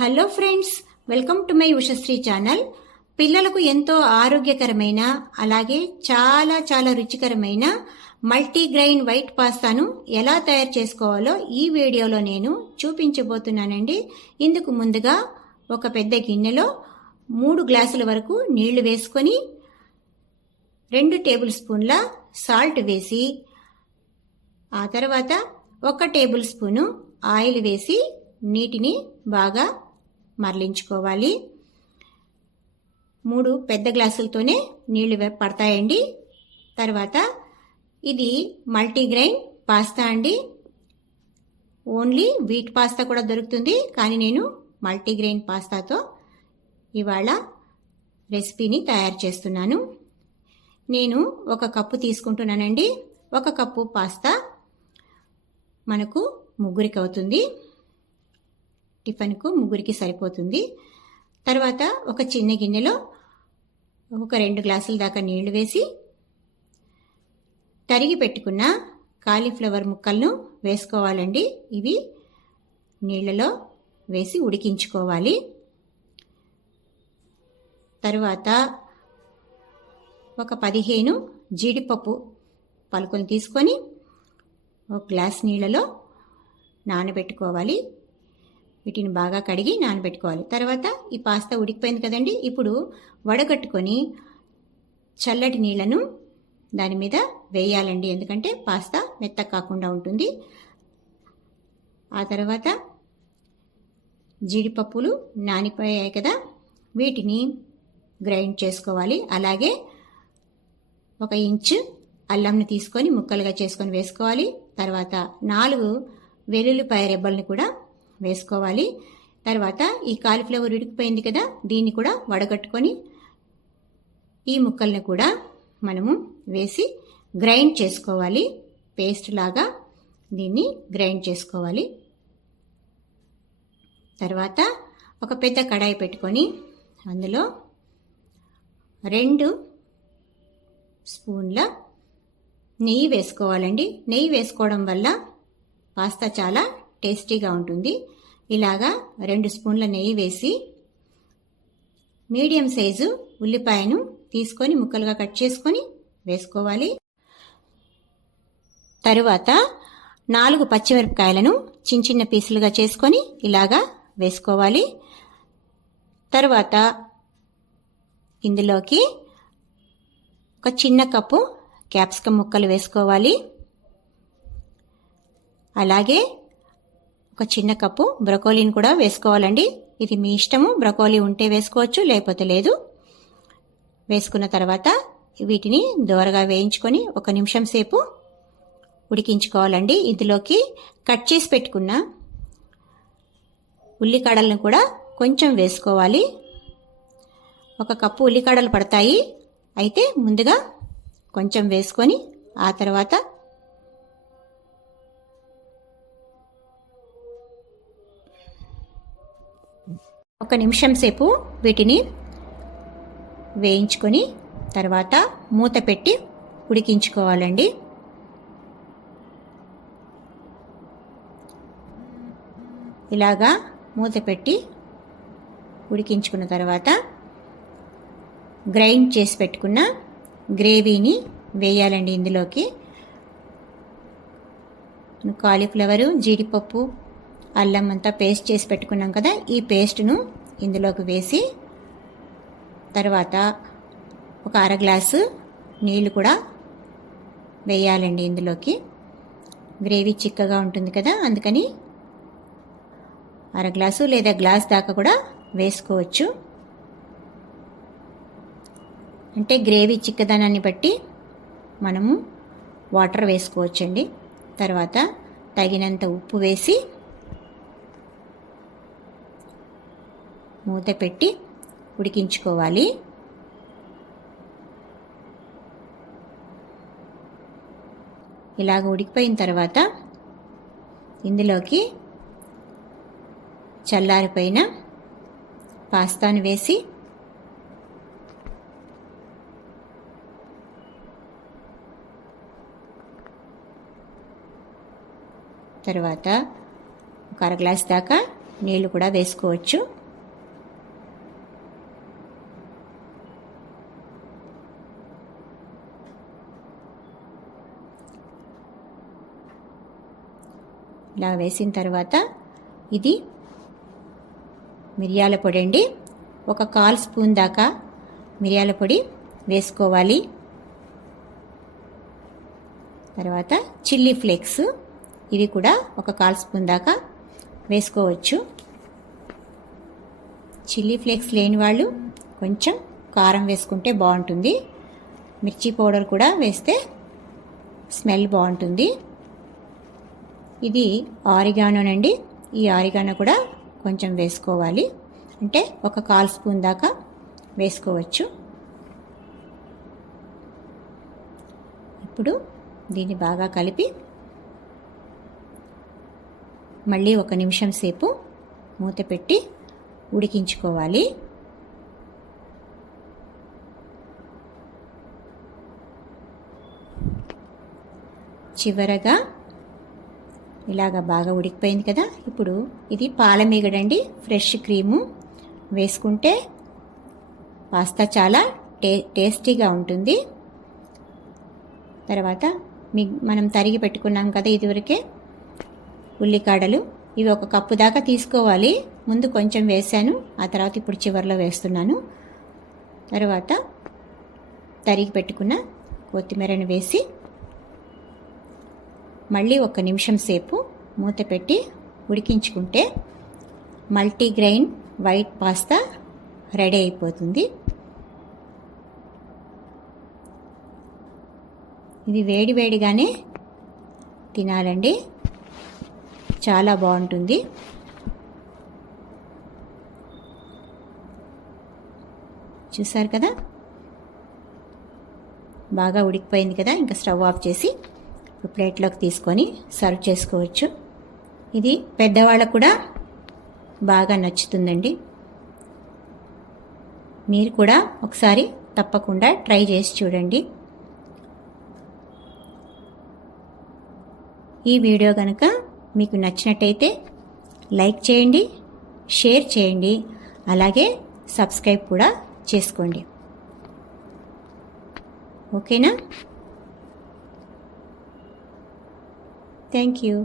Hello friends, welcome to my Ushasri channel. పిల్లలకు ఎంతో ఆరోగ్యకరమైన అలాగే చాలా చాలా రుచికరమైన మల్టీగ్రెయిన్ వైట్ పాస్తాను ఎలా తయారు చేసుకోవాలో ఈ వీడియోలో నేను చూపించబోతున్నానండి. ఇందుకు ముందుగా ఒక పెద్ద గిన్నెలో 3 గ్లాసుల వరకు నీళ్లు వేసుకొని 2 టేబుల్ స్పూన్ల సాల్ట్ వేసి ఆ తర్వాత 1 టేబుల్ స్పూను ఆయిల్ వేసి నీటిని బాగా మరలించుకోవాలి. 3 పెద్ద గ్లాసులతోనే నీళ్లు పడతాయండి. తర్వాత ఇది మల్టీగ్రెయిన్ పాస్తా అండి. ఓన్లీ వీట్ పాస్తా కూడా దొరుకుతుంది, కానీ నేను మల్టీగ్రెయిన్ పాస్తాతో ఇవాళ రెసిపీని తయారు చేస్తున్నాను. నేను 1 కప్పు తీసుకుంటున్నానండి. 1 కప్పు పాస్తా మనకు ముగ్గురికి అవుతుంది. టిఫిన్కు ముగ్గురికి సరిపోతుంది. తర్వాత ఒక చిన్న గిన్నెలో ఒక 2 గ్లాసుల దాకా నీళ్లు వేసి తరిగి పెట్టుకున్న కాలీఫ్లవర్ ముక్కలను వేసుకోవాలండి. ఇవి నీళ్లలో వేసి ఉడికించుకోవాలి. తర్వాత ఒక 15 జీడిపప్పు పలుకులు తీసుకొని 1 గ్లాస్ నీళ్లలో నానబెట్టుకోవాలి. వీటిని బాగా కడిగి నానబెట్టుకోవాలి. తర్వాత ఈ పాస్తా ఉడికిపోయింది కదండి. ఇప్పుడు వడగట్టుకొని చల్లటి నీళ్లను దాని మీద వేయాలండి, ఎందుకంటే పాస్తా మెత్తగా కాకుండా ఉంటుంది. ఆ తర్వాత జీడిపప్పులు నానిపోయాయి కదా, వీటిని గ్రైండ్ చేసుకోవాలి. అలాగే 1 ఇంచు అల్లంని తీసుకొని ముక్కలుగా చేసుకొని వేసుకోవాలి. తర్వాత 4 వెల్లుల్లిపాయ రెబ్బల్ని కూడా వేసుకోవాలి. తర్వాత ఈ కాలీఫ్లవర్ ఉడికిపోయింది కదా, దీన్ని కూడా వడగట్టుకొని ఈ ముక్కల్ని కూడా మనము వేసి గ్రైండ్ చేసుకోవాలి. పేస్ట్ లాగా దీన్ని గ్రైండ్ చేసుకోవాలి. తర్వాత ఒక పెద్ద కడాయి పెట్టుకొని అందులో 2 స్పూన్ల నెయ్యి వేసుకోవాలండి. నెయ్యి వేసుకోవడం వల్ల పాస్తా చాలా టేస్టీగా ఉంటుంది. ఇలాగా 2 స్పూన్ల నెయ్యి వేసి మీడియం సైజు ఉల్లిపాయను తీసుకొని ముక్కలుగా కట్ చేసుకొని వేసుకోవాలి. తరువాత 4 పచ్చిమిరపకాయలను చిన్న చిన్న పీసులుగా చేసుకొని ఇలాగా వేసుకోవాలి. తరువాత ఇందులోకి 1 చిన్న కప్పు క్యాప్సికమ్ ముక్కలు వేసుకోవాలి. అలాగే 1 చిన్న కప్పు బ్రొకోలీని కూడా వేసుకోవాలండి. ఇది మీ ఇష్టము, బ్రొకోలీ ఉంటే వేసుకోవచ్చు, లేకపోతే లేదు. వేసుకున్న తర్వాత వీటిని దోరగా వేయించుకొని 1 నిమిషం సేపు ఉడికించుకోవాలండి. ఇందులోకి కట్ చేసి పెట్టుకున్న ఉల్లికాడలను కూడా కొంచెం వేసుకోవాలి. 1 కప్పు ఉల్లికాడలు పడతాయి, అయితే ముందుగా కొంచెం వేసుకొని ఆ తర్వాత 1 నిమిషం సేపు వీటిని వేయించుకొని తర్వాత మూత పెట్టి ఉడికించుకోవాలండి. ఇలాగా మూత పెట్టి ఉడికించుకున్న తర్వాత గ్రైండ్ చేసి పెట్టుకున్న గ్రేవీని వేయాలండి. ఇందులోకి కాలీఫ్లవరు, జీడిపప్పు, అల్లం అంతా పేస్ట్ చేసి పెట్టుకున్నాం కదా, ఈ పేస్ట్ను ఇందులోకి వేసి తర్వాత 1 అర గ్లాసు నీళ్లు కూడా వేయాలండి. ఇందులోకి గ్రేవీ చిక్కగా ఉంటుంది కదా, అందుకని 1 గ్లాసు లేదా గ్లాస్ దాకా కూడా వేసుకోవచ్చు. అంటే గ్రేవీ చిక్కదనాన్ని బట్టి మనము వాటర్ వేసుకోవచ్చండి. తర్వాత తగినంత ఉప్పు వేసి మూత పెట్టి ఉడికించుకోవాలి. ఇలాగ ఉడికిపోయిన తర్వాత ఇందులోకి చల్లారిపోయిన పాస్తాను వేసి తర్వాత 1 అర గ్లాస్ దాకా నీళ్లు కూడా వేసుకోవచ్చు. ఇలా వేసిన తర్వాత ఇది మిరియాల పొడి అండి. ఒక 1/4 స్పూన్ దాకా మిరియాల పొడి వేసుకోవాలి. తర్వాత చిల్లీ ఫ్లేక్స్ ఇవి కూడా ఒక 1/4 స్పూన్ దాకా వేసుకోవచ్చు. చిల్లీ ఫ్లేక్స్ లేని వాళ్ళు కొంచెం కారం వేసుకుంటే బాగుంటుంది. మిర్చి పౌడర్ కూడా వేస్తే స్మెల్ బాగుంటుంది. ఇది ఆరిగానోనండి. ఈ ఆరిగానో కూడా కొంచెం వేసుకోవాలి. అంటే ఒక 1/4 స్పూన్ దాకా వేసుకోవచ్చు. ఇప్పుడు దీన్ని బాగా కలిపి మళ్ళీ 1 నిమిషం సేపు మూత పెట్టి ఉడికించుకోవాలి. చివరగా ఇలాగ బాగా ఉడికిపోయింది కదా. ఇప్పుడు ఇది పాలమీగడండి. ఫ్రెష్ క్రీము వేసుకుంటే పాస్తా చాలా టేస్టీగా ఉంటుంది. తర్వాత మనం తరిగి పెట్టుకున్నాం కదా ఇదివరకే ఉల్లికాడలు, ఇవి 1 కప్పు దాకా తీసుకోవాలి. ముందు కొంచెం వేసాను, ఆ తర్వాత ఇప్పుడు చివరిలో వేస్తున్నాను. తర్వాత తరిగి పెట్టుకున్న కొత్తిమీరను వేసి మళ్ళీ 1 నిమిషం సేపు మూత పెట్టి ఉడికించుకుంటే మల్టీగ్రెయిన్ వైట్ పాస్తా రెడీ అయిపోతుంది. ఇది వేడివేడిగానే తినాలండి, చాలా బాగుంటుంది. చూసారు కదా, బాగా ఉడికిపోయింది కదా. ఇంకా స్టవ్ ఆఫ్ చేసి ప్లేట్లోకి తీసుకొని సర్వ్ చేసుకోవచ్చు. ఇది పెద్దవాళ్ళకు కూడా బాగా నచ్చుతుందండి. మీరు కూడా ఒకసారి తప్పకుండా ట్రై చేసి చూడండి. ఈ వీడియో కనుక మీకు నచ్చినట్టయితే లైక్ చేయండి, షేర్ చేయండి, అలాగే సబ్స్క్రైబ్ కూడా చేసుకోండి. ఓకేనా? Thank you.